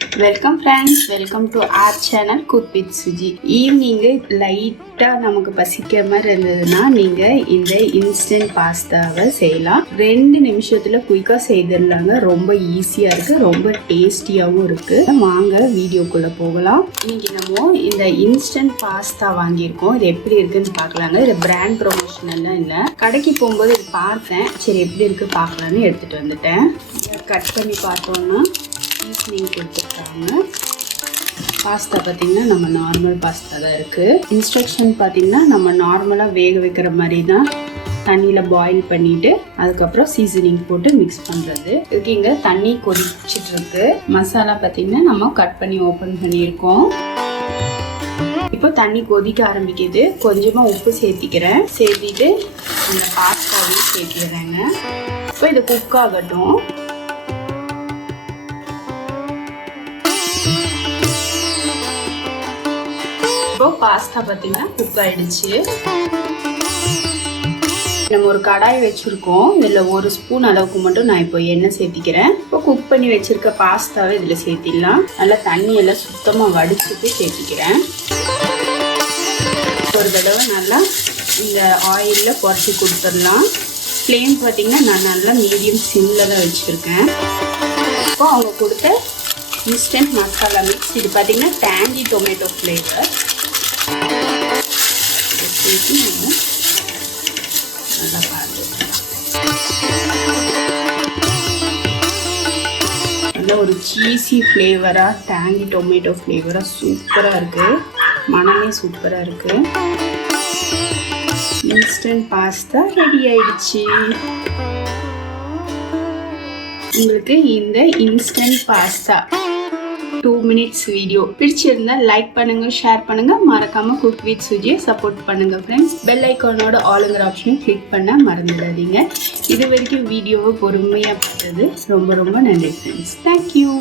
Welcome friends, welcome to our channel Cook with Suji. ஈவினிங்கு லைட்டாக நமக்கு பசிக்கிற மாதிரி இருந்ததுன்னா நீங்கள் இந்த இன்ஸ்டன்ட் பாஸ்தாவை செய்யலாம். 2 நிமிஷத்தில் குயிக்காக செய்திடலாங்க. ரொம்ப ஈஸியாக இருக்குது, ரொம்ப டேஸ்டியாகவும் இருக்குது. வாங்க வீடியோக்குள்ளே போகலாம். இன்னைக்கு நம்ம இந்த இன்ஸ்டன்ட் பாஸ்தா வாங்கியிருக்கோம். இது எப்படி இருக்குன்னு பார்க்கலாங்க. இது பிராண்ட் ப்ரொமோஷனெல்லாம் இல்லை. கடைக்கு போகும்போது இது பார்த்தேன், சரி எப்படி இருக்குது பார்க்கலான்னு எடுத்துகிட்டு வந்துட்டேன். கட் பண்ணி பார்த்தோன்னா சீசனிங் கொடுத்துருக்காங்க. பாஸ்தா பார்த்திங்கன்னா நம்ம நார்மல் பாஸ்தா தான் இருக்குது. இன்ஸ்ட்ரக்ஷன் பார்த்திங்கன்னா நம்ம நார்மலாக வேக வைக்கிற மாதிரி தான் தண்ணியில் பாயில் பண்ணிவிட்டு அதுக்கப்புறம் சீசனிங் போட்டு மிக்ஸ் பண்ணுறது. இதுக்கு இங்கே தண்ணி கொதிச்சிட்ருக்கு. மசாலா பார்த்திங்கன்னா நம்ம கட் பண்ணி ஓப்பன் பண்ணியிருக்கோம். இப்போ தண்ணி கொதிக்க ஆரம்பிக்குது. கொஞ்சமாக உப்பு சேர்த்திக்கிறேன். சேர்த்திட்டு அந்த பாஸ்தாவையும் சேர்த்திடுறேங்க. இப்போ இது குக் ஆகட்டும். இப்போ பாஸ்தா பார்த்தீங்கன்னா குக் ஆயிடுச்சு. நம்ம ஒரு கடாய் வச்சுருக்கோம். இதில் 1 ஸ்பூன் அளவுக்கு மட்டும் நான் இப்போ எண்ணெய் சேர்த்திக்கிறேன். இப்போ குக் பண்ணி வச்சுருக்க பாஸ்தாவை இதில் சேர்த்திடலாம். நல்லா தண்ணியெல்லாம் சுத்தமாக வடிச்சுட்டு சேர்த்திக்கிறேன். ஒரு தடவை நல்லா இந்த ஆயிலில் குறைச்சி கொடுத்துடலாம். ஃப்ளேம் பார்த்தீங்கன்னா நான் நல்லா மீடியம் சிம்மில் தான் வச்சுருக்கேன். இப்போ அவங்க கொடுத்த இன்ஸ்டன்ட் மசாலா மிக்ஸ், இது பார்த்தீங்கன்னா டேங்கி டொமேட்டோ ஃப்ளேவர். நல்லா பார்த்து நல்ல ஒரு சீஸி ஃப்ளேவராக, டேங்கி டொமேட்டோ ஃப்ளேவராக சூப்பராக இருக்குது. மனமே சூப்பராக இருக்குது. இன்ஸ்டன்ட் பாஸ்தா ரெடி ஆயிடுச்சு. உங்களுக்கு இந்த இன்ஸ்டன்ட் பாஸ்தா 2 மினிட்ஸ் வீடியோ பிடிச்சிருந்தா லைக் பண்ணுங்க, ஷேர் பண்ணுங்க. மறக்காம குக் வித் சுஜியை சப்போர்ட் பண்ணுங்க ஃப்ரெண்ட்ஸ். பெல் ஐக்கானோட ஆளுங்கிற ஆப்ஷனை கிளிக் பண்ண மறந்துடாதீங்க. இது வரைக்கும் வீடியோவை பொறுமையாக பார்த்தது ரொம்ப ரொம்ப நன்றி ஃப்ரெண்ட்ஸ். தேங்க்யூ.